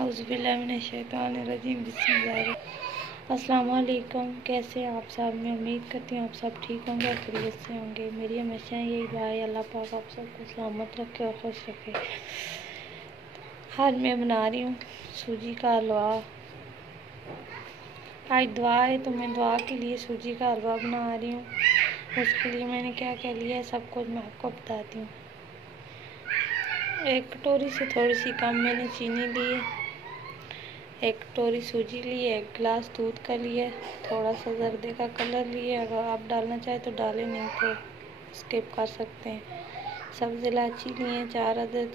औज़ुबिल्लाहिमिनश्शैतानिर्रजीम बिस्मिल्लाह। अस्सलाम वालेकुम। कैसे हैं आप सब? मैं उम्मीद करती हूँ आप सब ठीक होंगे, खैरियत से होंगे। मेरी हमेशा यही दुआ है, अल्लाह पाक आप सबको सलामत रखे और खुश रखे। आज मैं बना रही हूँ सूजी का हलवा। आज दुआ है तो मैं दुआ के लिए सूजी का हलवा बना रही हूँ। उसके लिए मैंने क्या क्या लिया है सब कुछ मैं आपको बताती हूँ। एक कटोरी से थोड़ी सी कम मैंने चीनी ली है, एक कटोरी सूजी ली है, एक गिलास दूध का लिया, थोड़ा सा जर्दे का कलर लिया। अगर आप डालना चाहें तो डालें, नहीं तो स्किप कर सकते हैं। सब्ज़ इलायची लिए 4 अदद,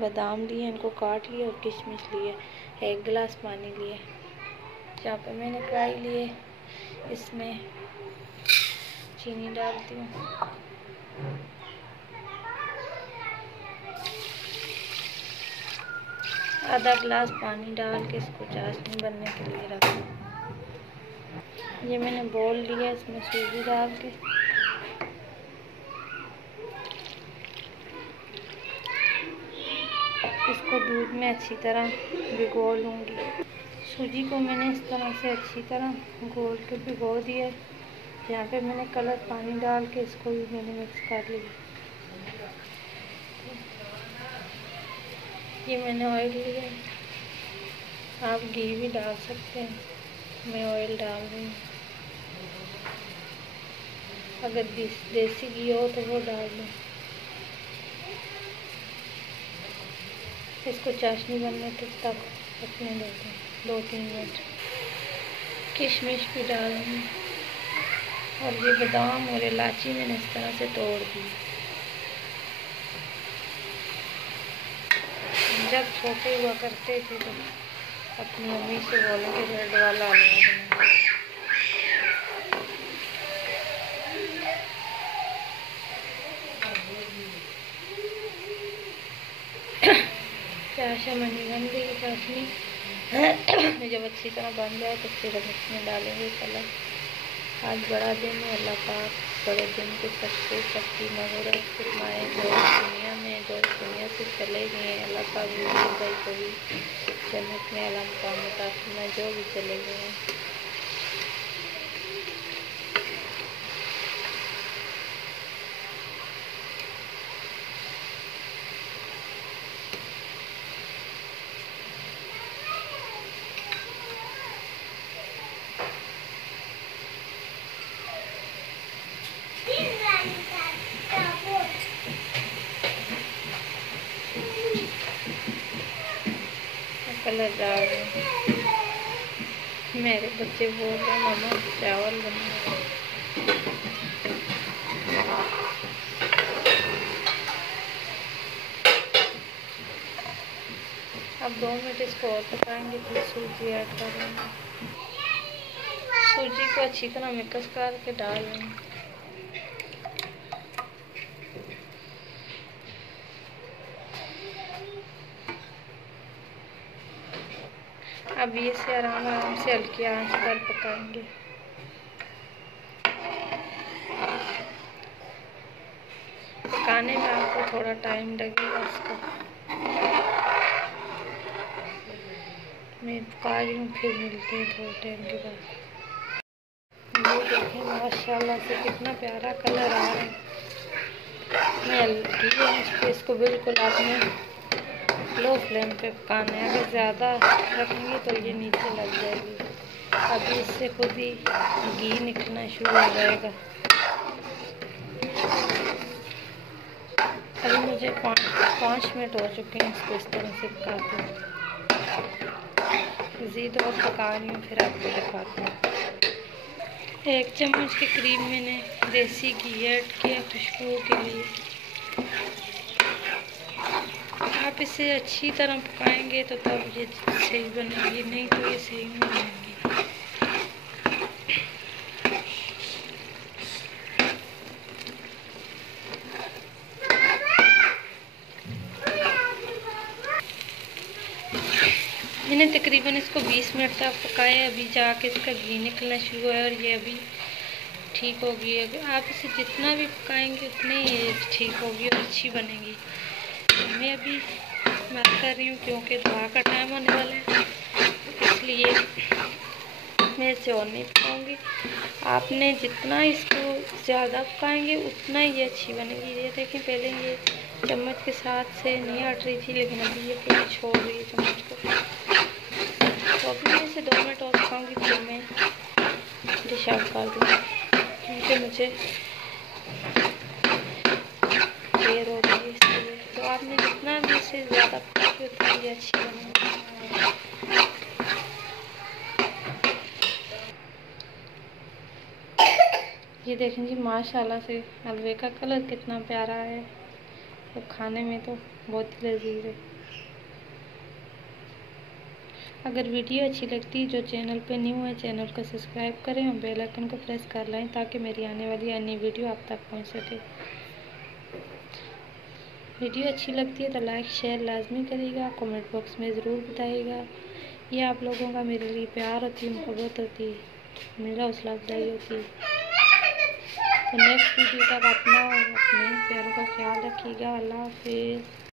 बादाम लिए, इनको काट लिया, और किशमिश लिए, एक गिलास पानी लिया। यहाँ पर मैंने कढ़ाई लिए, इसमें चीनी डालती हूँ। आधा गिलास पानी डाल के इसको चाशनी बनने के लिए रख दूँ। ये मैंने बोल लिया, इसमें सूजी डाल के इसको दूध में अच्छी तरह भिगो लूँगी। सूजी को मैंने इस तरह से अच्छी तरह घोल के भिगो दिया। यहाँ पे मैंने कलर पानी डाल के इसको भी मैंने मिक्स कर लिया। ये मैंने ऑयल लिया, आप घी भी डाल सकते हैं, मैं ऑयल डाल रही हूँ। अगर देसी घी हो तो वो डाल दें। इसको चाशनी बनने तक पकने देते हैं 2-3 मिनट। किशमिश भी डालेंगे, और ये बादाम और इलायची मैंने इस तरह से तोड़ दी। जब छोटे हुआ करते थे तो अपनी मम्मी से बोलें कि ब्रेड वाला हलवा बना। चाशनी बन गई चाशनी। जब अच्छी तरह बन जाए तो फिर हम इसमें डालेंगे कलर। आज बड़ा दिन है, अल्लाह पाक बड़े दिन के सबकी मगरत फरमाए। जो दुनिया में जो दुनिया से चले गए हैं, अल्लाह पाक भाई को भी जन्नत में आला मुकाम अता फरमाए, जो भी चले गए हैं। कलर डाल रहे हैं। मेरे बच्चे बोल रहे हैं मामा चावल बनाओ। अब 2 मिनट इसको और पकाएंगे, फिर सूजी ऐड करेंगे। सूजी को अच्छी तरह मिक्स करके डाल लेंगे। अब ये से आराम से हल्की आंच पर पकाएंगे। पकाने में आपको थोड़ा टाइम लगेगा इसको। मैं पका रही हूँ, फिर मिलते हैं थोड़े टाइम के बाद। ये देखें माशाल्लाह से कितना प्यारा कलर आ रहा है। मैं हल्की आंच पे इसको बिल्कुल आपने लो फ्लेम पे पकाना है। अगर ज़्यादा रखेंगे तो ये नीचे लग जाएगी। अभी इससे खुद ही घी निकलना शुरू हो जाएगा। अभी मुझे 5 मिनट हो चुके हैं इसको इस तरह से पकाते हैं। मज़ीद और पका रही हूँ, फिर आपको दिखाती हूँ। 1 चम्मच के करीब मैंने देसी घी ऐड किया खुशबू के लिए। आप इसे अच्छी तरह पकाएंगे तो तब ये सही बनेगी, नहीं तो ये सही नहीं बनेगी। मैंने तकरीबन तकरीबन इसको 20 मिनट तक पकाए। अभी जाके इसका घी निकलना शुरू है और ये अभी ठीक होगी। अगर आप इसे जितना भी पकाएंगे उतनी ये ठीक होगी और अच्छी बनेगी। मैं अभी बात कर रही हूँ क्योंकि दुआ का टाइम होने वाला है, इसलिए मैं इसे और नहीं पकाऊंगी। आपने जितना इसको ज़्यादा पकाएंगे उतना ही ये अच्छी बनेगी। ये देखें, पहले ये चम्मच के साथ से नहीं हट रही थी, लेकिन अभी ये पूरी छोड़ रही है चम्मच को। तो अभी मैं इसे 2 मिनट और पकाऊंगी, फिर मैं डिश आउट कर दूँगी क्योंकि मुझे देर हो रही है इसलिए। तो आपने जितना भी इसे ज़्यादा पकाएंगे उतना ही अच्छी बनेगी। ये देखें जी, माशाल्लाह से हलवे का कलर कितना प्यारा है। तो खाने में तो बहुत ही लजीज है। अगर वीडियो अच्छी लगती है, जो चैनल पे न्यू है चैनल को सब्सक्राइब करें और बेल आइकन को प्रेस कर लें ताकि मेरी आने वाली अन्य वीडियो आप तक पहुंच सके। वीडियो अच्छी लगती है तो लाइक शेयर लाजमी करिएगा, कमेंट बॉक्स में ज़रूर बताइएगा। ये आप लोगों का मेरे लिए प्यार होती है, मोहब्बत होती है, मेरा हौसला अफजाई होती है। तो नेक्स्ट वीडियो तक अपना और अपने प्यारों का ख्याल रखिएगा। अल्लाह हाफिज़।